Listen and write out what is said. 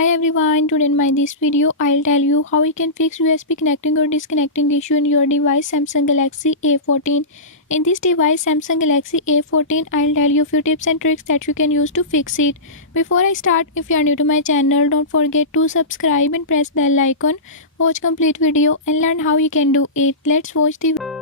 Hi everyone, today in my this video I'll tell you how you can fix USB connecting or disconnecting issue in your device Samsung Galaxy A14. In this device Samsung Galaxy A14 I'll tell you a few tips and tricks that you can use to fix it. Before I start, if you are new to my channel, don't forget to subscribe and press bell icon. Watch complete video and learn how you can do it. Let's watch the